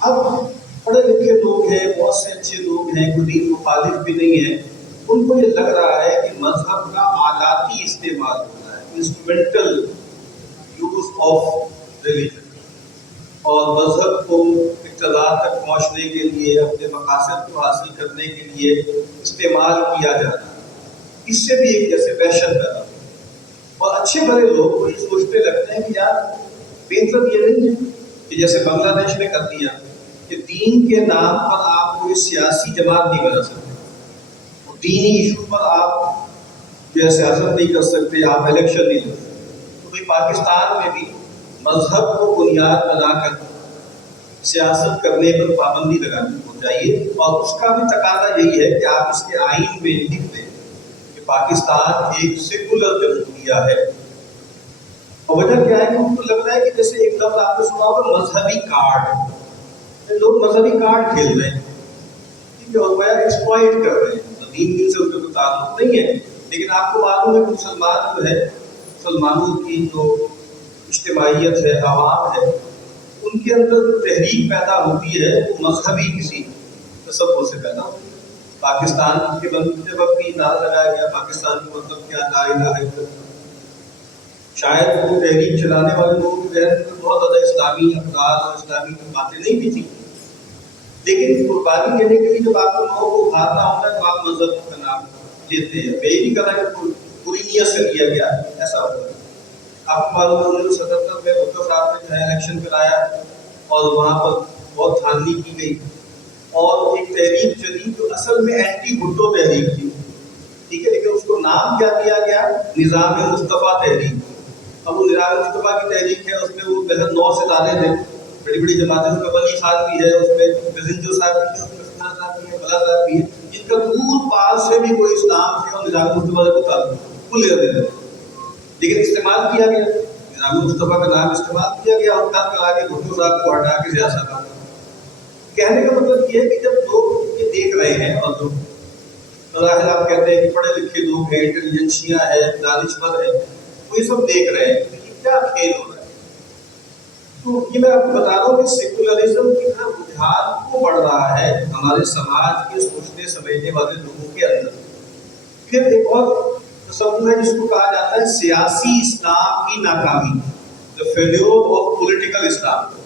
اب پڑھے لکھے لوگ ہیں، بہت سے اچھے لوگ ہیں، کوئی دین مخالف بھی نہیں ہے، ان کو یہ لگ رہا ہے کہ مذہب کا آلاتی استعمال ہوتا ہے، انسٹرومنٹل یوز آف ریلیجن، اور مذہب کو اقتدار تک پہنچنے کے لیے، اپنے مقاصد کو حاصل کرنے کے لیے استعمال کیا جاتا ہے۔ اس سے بھی ایک جیسے وحشت پیدا ہوتی ہے، اور اچھے بڑے لوگ کو یہ سوچنے لگتے ہیں کہ یار مطلب یہ نہیں ہے کہ جیسے بنگلہ دیش نے کر دیا کہ دین کے نام پر آپ کوئی سیاسی جماعت نہیں بنا سکتے، دینی ایشو پر آپ جو ہے سیاست نہیں کر سکتے، آپ الیکشن نہیں لڑ سکتے۔ تو بھائی پاکستان میں بھی مذہب کو بنیاد بنا کر سیاست کرنے پر پابندی لگانی چاہیے، اور اس کا بھی تقاضا یہی ہے کہ آپ اس کے آئین میں لکھ دیں کہ پاکستان ایک سیکولر جمہوریہ ہے۔ اور وجہ کیا ہے کہ ان کو لگ رہا ہے کہ جیسے ایک لفظ آپ نے سنا ہوگا مذہبی کارڈ، لوگ مذہبی کارڈ کھیل رہے ہیں، ٹھیک ہے، اور وہ ایکسپلائٹ کر رہے ہیں، دین سے ان کا کوئی تعلق نہیں ہے، لیکن آپ کو معلوم ہے کہ مسلمان جو ہے، مسلمانوں کی جو اجتماعیت ہے، عوام ہے، ان کے اندر جو تحریک پیدا ہوتی ہے وہ مذہبی کسی تصور سے پیدا ہوتی ہے۔ پاکستان کے بنتے وقت بھی نعرہ لگایا گیا پاکستان کا مطلب کیا، لا الہ الا اللہ۔ شاید وہ تحریک چلانے والے لوگوں کے ذہن میں بہت زیادہ اسلامی افکار اور اسلامی باتیں نہیں بھی تھیں، لیکن قربانی دینے کے لیے جب آپ کو لوگوں کو ابھارنا ہوتا ہے تو آپ مذہب کا نام لیتے ہیں۔ میں یہ نہیں کہہ رہا کہ پوری نیت سے لیا گیا ایسا ہوتا ہے۔ آپ کو معلوم ہے 1977 میں بھٹو صاحب نے جو ہے الیکشن کرایا اور وہاں پر بہت دھاندلی کی گئی، اور ایک تحریک چلی جو اصل میں اینٹی بھٹو تحریک تھی، ٹھیک ہے، لیکن اس کو نام کیا دیا گیا، نظام مصطفیٰ تحریک۔ اب وہ نظام مصطفیٰ کی تحریک ہے، اس میں وہ محض 9 ستارے تھے، بڑی بڑی جماعتیں، اس میں ولی خان بھی ہے، اس میں گزنجو صاحب بھی ہے، اس میں فلاں صاحب بھی ہے، فلاں صاحب بھی ہے، جن کا دور پاس سے بھی کوئی اسلام سے اور نظام مصطفیٰ سے کوئی تعلق کل لیتے تھے، لیکن استعمال کیا گیا، نظام مصطفیٰ کا نام استعمال کیا گیا اور خط کرا کے بھٹو صاحب کو ہٹا کے سیاست آ۔ کہنے کا مطلب یہ ہے کہ جب لوگ یہ دیکھ رہے ہیں، اور جو ظاہر آپ کہتے ہیں کہ پڑھے لکھے لوگ ہیں، انٹیلیجنسیا ہے، دانشور ہے، وہ یہ سب دیکھ رہے ہیں کہ یہ کیا کھیل ہو رہا ہے، تو یہ میں آپ کو بتا رہا ہوں کہ سیکولرزم کی طرف رجحان کیوں بڑھ رہا ہے ہمارے سماج کے سوچنے سمجھنے والے لوگوں کے اندر۔ پھر ایک اور تصور ہے جس کو کہا جاتا ہے سیاسی اسلام کی ناکامی، the failure of political اسلام،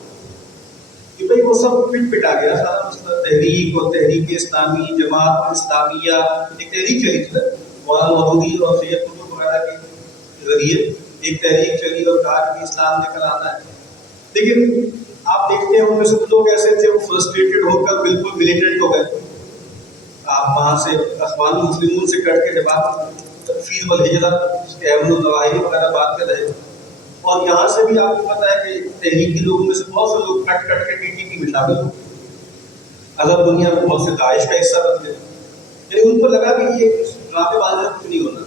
کہ بھئی وہ سب پٹ پٹا گیا سارا مسئلہ، تحریک اور تحریک اسلامی، جماعت اسلامیہ، ایک تحریک چلی تھی مولانا مودودی اور سید قطب وغیرہ کے ذریعے ایک تحریک چلی اور کہا کہ اسلام لے کر آنا ہے، لیکن آپ دیکھتے ہیں ان میں سے کچھ لوگ ایسے تھے وہ فرسٹریٹڈ ہو کر بالکل ملیٹنٹ ہو گئے، آپ وہاں سے اخوان المسلمون سے کٹ کے جب آپ تکفیر والہجرہ جس کے احمد الظواہری وغیرہ بات کر رہے، اور یہاں سے بھی آپ کو پتا ہے کہ تحریکی لوگوں میں سے بہت سے لوگ کٹ کے ٹی ٹی پی میں شامل ہو، عرب دنیا میں بہت سے داعش کا حصہ بن گئے، یعنی ان کو لگا کہ یہ ڈرامے بازی کچھ نہیں ہونا،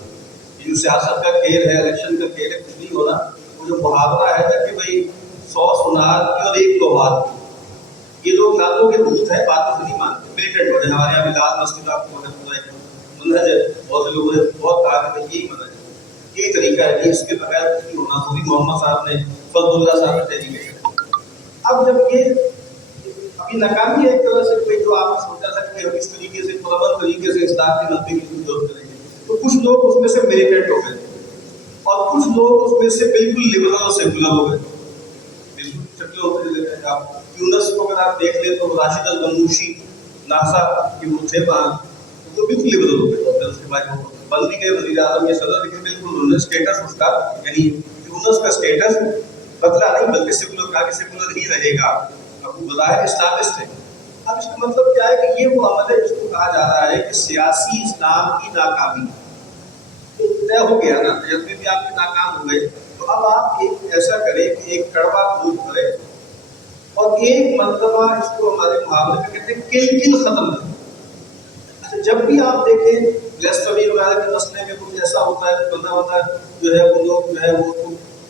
یہ جو سیاست کا کھیل ہے، الیکشن کا کھیل ہے، کچھ نہیں ہونا۔ وہ جو محاورہ ہے کہ بھائی 100 سنار کی اور 1 لوہار کی، یہ لوگ لالوں کے بھوت ہیں، باتوں سے نہیں مانتے، ملیٹنٹ ہو جائے۔ ہمارے یہاں لال مسجد آپ کو منہج ہے، بہت سے لوگوں نے بہت کہا کہ یہی منہج ہے، یہی طریقہ ہے کہ اس کے بغیر کچھ نہیں ہونا۔ خود محمد صاحب نے، فضل اللہ صاحب نے تحریک ہے۔ اب جب یہ ابھی ناکامی ہے ایک طرح سے، کوئی جو آپ نے سوچا تھا کہ ہم اس طریقے سے پرامن طریقے سے اسلام کی نفی کی ضرورت کریں گے، تو کچھ لوگ اس میں سے ملیٹنٹ ہو گئے اور کچھ لوگ اس میں سے بالکل لبرل اور سیکولر ہو گئے، بالکل شکل ہوتے ہیں۔ آپ یونس کو اگر آپ دیکھ لیں تو راشد الغنوشی ناسا کے وہ تھے وہاں، تو بالکل لبرل ہو گئے، اس کے بعد وہ بن بھی گئے وزیر اعظم یا صدر، لیکن بالکل انہوں نے اسٹیٹس اس کا، یعنی یونس کا اسٹیٹس بدلا نہیں، بلکہ سیکولر کہا کہ سیکولر ہی رہے گا، اب وہ بظاہر اسلامسٹ ہے۔ اب اس کا مطلب کیا ہے کہ یہ وہ عمل ہے جس کو کہا جا رہا ہے کہ سیاسی اسلام کی ناکامی، تو طے ہو گیا نا، تجربے بھی آپ کے ناکام ہو گئے، تو اب آپ ایک ایسا کریں کہ ایک کڑوا دودھ کریں اور ایک مرتبہ اس کو ہمارے محاورے میں کہتے ہیں کل کل ختم کریں۔ اچھا، جب بھی آپ دیکھیں بلیسفمی وغیرہ کے مسئلے میں کچھ ایسا ہوتا ہے، بندہ ہوتا ہے جو ہے وہ لوگ جو ہے وہ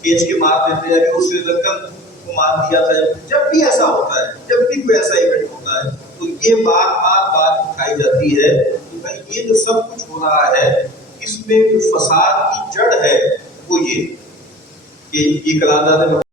کھینچ کے مار دیتے ہیں، ابھی اس سری لنکن کو مار دیا تھا، جب بھی ایسا ہوتا ہے، جب بھی کوئی ایسا ایونٹ ہوتا ہے تو یہ بات اٹھائی جاتی ہے کہ بھائی یہ جو سب کچھ ہو رہا ہے اس میں جو فساد کی جڑ ہے وہ یہ کہ یہ قرارداد